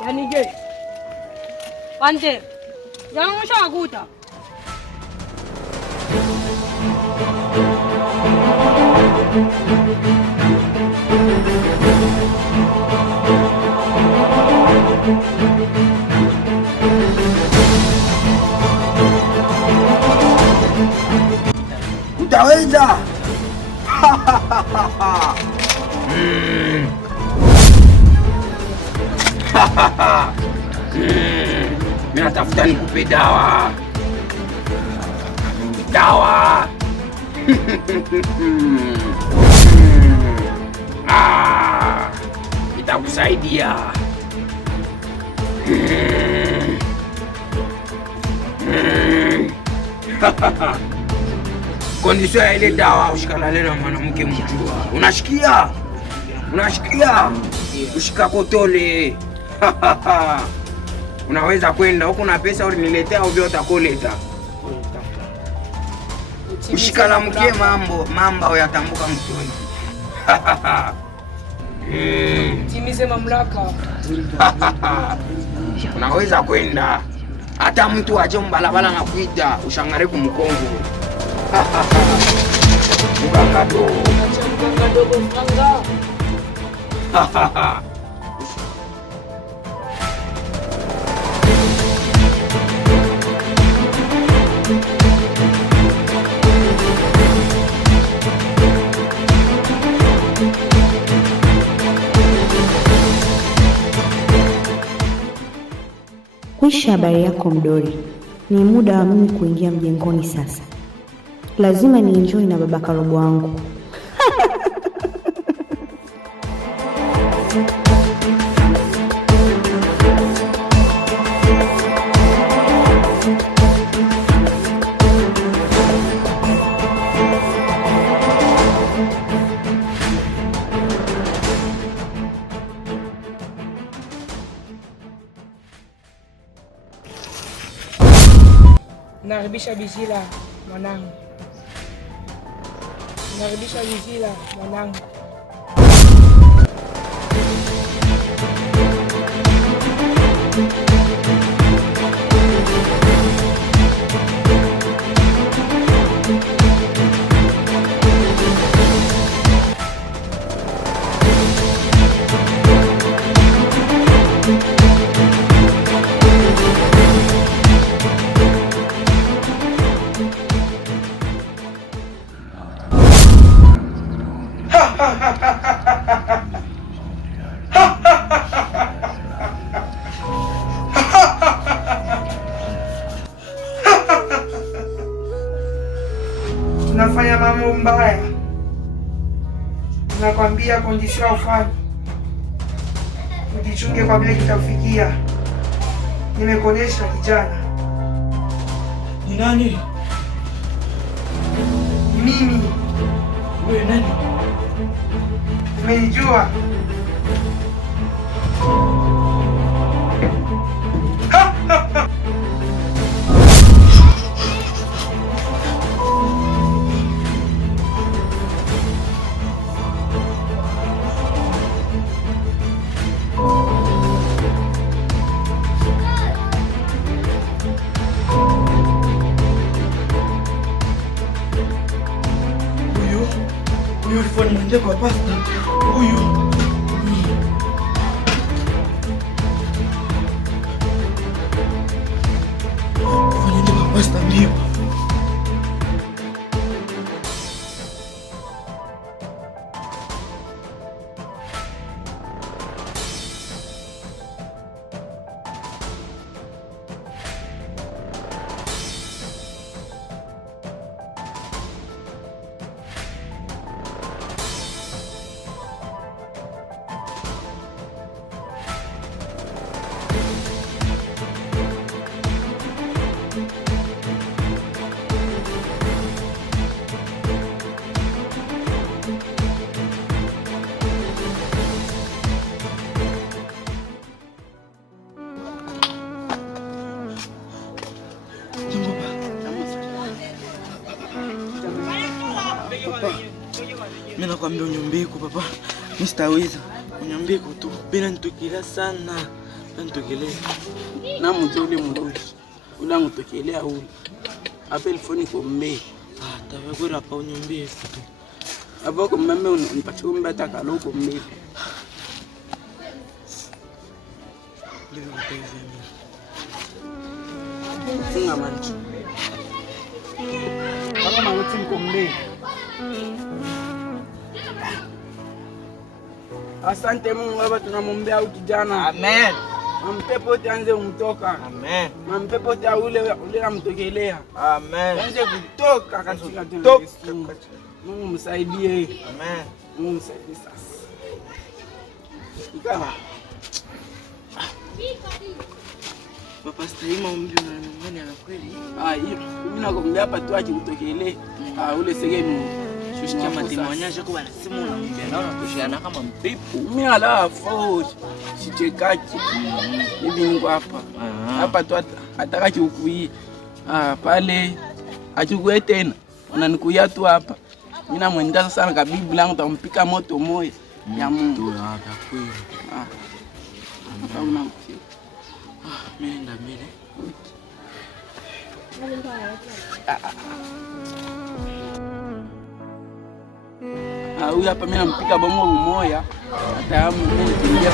Yaani je? Pante. Yaani umeshakuta. Utaweza? Mimi natafuta nikupe dawa. Dawa. Itakusaidia. Kondisio ya ile dawa ushikanane na mwanamke mjua. Unashikia? Unashikia? Ushika kotole. Unaweza kwenda huko na pesa uliniletea au vyote utakoleta. Ushikala mke mamba uyatambuka mtoni. Timize mamlaka. Unaweza kwenda. Hata mtu aje mbalabala na kuita ushangare kumkongo. Mganga dogo. Mganga dogo mganga. Kuisha habari yako Mdori. Ni muda wa mimi kuingia mjengoni sasa. Lazima nienjoy na baba Karobo wangu. Naribisha Bizila mwanangu. Naribisha Bizila mwanangu. Unafanya mambo mbaya. Nakwambia kondisio ufanye. Ujichunge kwa vile kitafikia. Nimekuonesha kijana. Ni nani? Mimi. Wewe nani? Umenijua? Huyu alifanya nje kwa pasta. Huyu. Fanya nje kwa pasta mbio. Mimi nakwambia unyombeku papa. Mimi sitaweza. Unyombeku tu. Bila nitukila sana. Nitokelee. Na mjole mdoji. Ula ngutokelea ule. Apel phone kombe. Tavagora pa unyumbie futu. Avo kumeme unipatie kumbe takalo kombe. Ndio kutaifa. Funga manchi. Kama maweti kombe. Asante Mungu Baba, tunamwombea huyu kijana. Amen. Mampepo tanze umtoka. Amen. Mampepo ta ule namtokelea. Amen. Tanze kutoka katika jina la Yesu. Mungu msaidie. Amen. Mungu msaidie sasa. Ikala. Papa staima umbi unanimani ana kweli. Hiyo. Mimi nakwambia hapa tu aje kutokelee. Ule segemu. Shushika matimonyesha kwa simu unamwambia na unatoshiana kama mpepo. Mimi alafu sichekaji. Hivi niko hapa. Hapa tu ataka chukui. Pale achukue tena. Unanikuia tu hapa. Mimi namwenda sasa na kabibi langu tampika moto moyo ya Mungu. Kweli. Hapa unamkia. Mimi nenda mbele. Huyu hapa mimi nampika bomo umoya. Hata mimi nikiingia.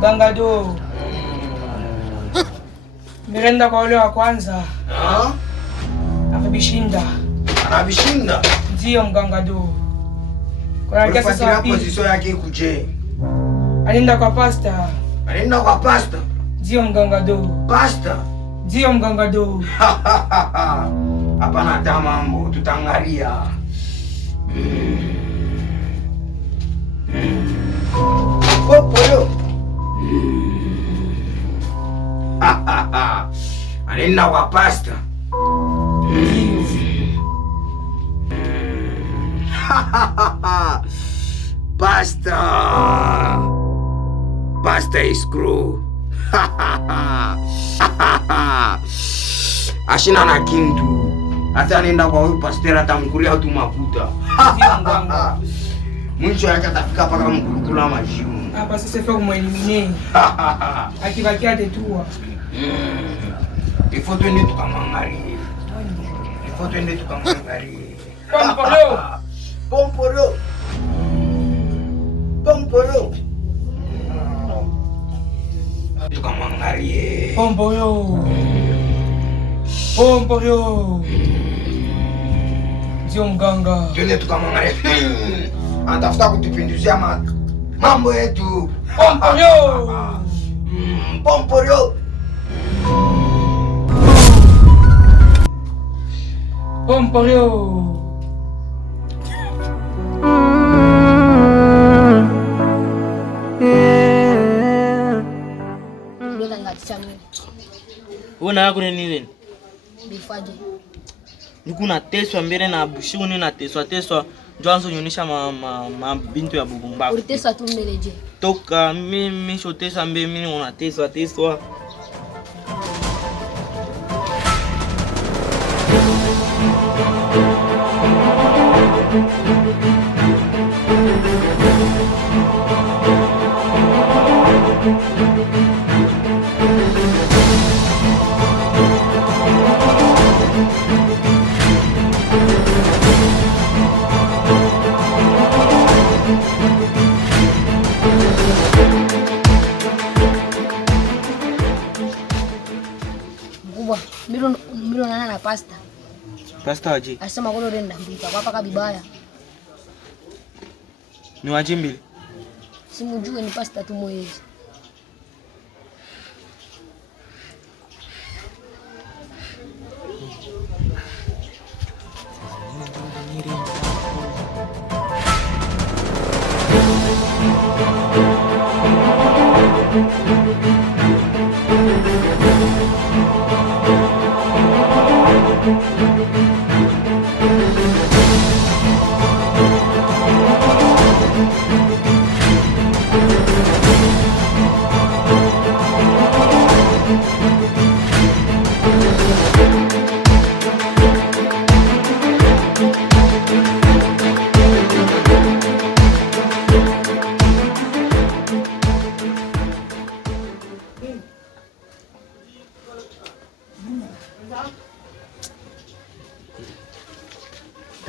Gangado. Mirenda kwa ule wa kwanza. Akabishinda. Anabishinda? Ndio Mgangado. Kuna kesi sasa wapi? Position yake kuje. Alienda kwa pasta. Anaenda kwa pasta. Ndio Mgangado. Pasta? Ndio Mgangado. Hapa na hata mambo tutangalia. Popo. Anaenda kwa pasta. Pasta is screw. Ashina na kintu. Hata anaenda kwa huyu pastera atamkulia tu makuta. Mwisho yake atafika paka mkulukula majimu. Hapa sasa faa kumwelimine. Akibakia tetua. Ifo twende tukamwangalie. Ifo twende tukamwangalie. Pompolo. Pompolo. Pompolo. Tukamwangalie. Pompolo. Pompolo. Ndio mganga. Twende tukamwangalie. Anatafuta kutupinduzia mambo yetu. Pompolo. Pompolo. Pompolo. Una yako ni nini? Bifaje. Niku nateswa mbele na bushiku ni nateswa njoanzo nyonisha bintu ya bubumba. Uliteswa tu mbele je. Toka mimi shotesa mbele mimi unateswa. Mkubwa, mbilo nana na pasta. Pasta waje. Alisema kolo renda mbita kwa paka bibaya. Ni waje mbili. Simujue ni pasta tu mwezi.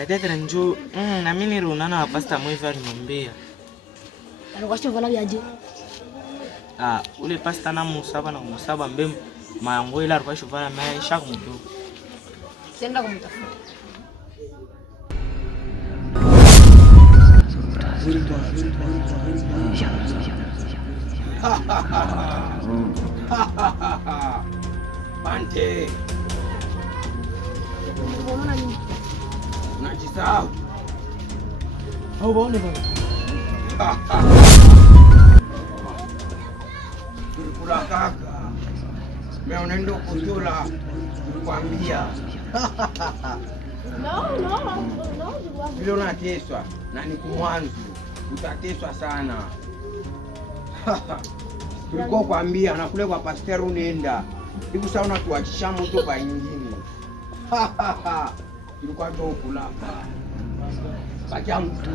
Petetre njoo na mimi nilionana na pasta mwevi aliniombea. Alikuwa vana vyaje? Ule pasta na musaba mbem mayango ila alikuwa shovana maisha kumdogo. Senda kumtafuta. Pante. Unaona nini? Unajisahau. Au baone baba. Tulikula kaka. Mimi unaenda kujula. Nilikwambia. No. Vile unateswa na ni kumwanzo. Utateswa sana. Tulikuwa kwambia na kule kwa pastor unaenda. Hivi sasa unatuachisha moto kwa nyingine. Tulikuwa tukula. Bakia mtu.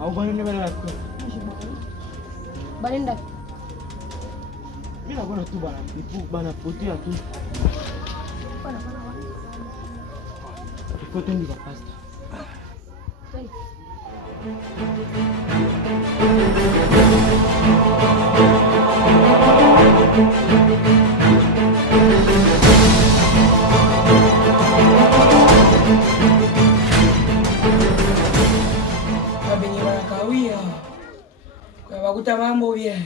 Au bwana bana kwa. Balenda. Mimi naona tu bana, nipu bana potea tu. Bana. Foto ni za pasta. Abenye wanakawia. Kwa wakuta mambo vya.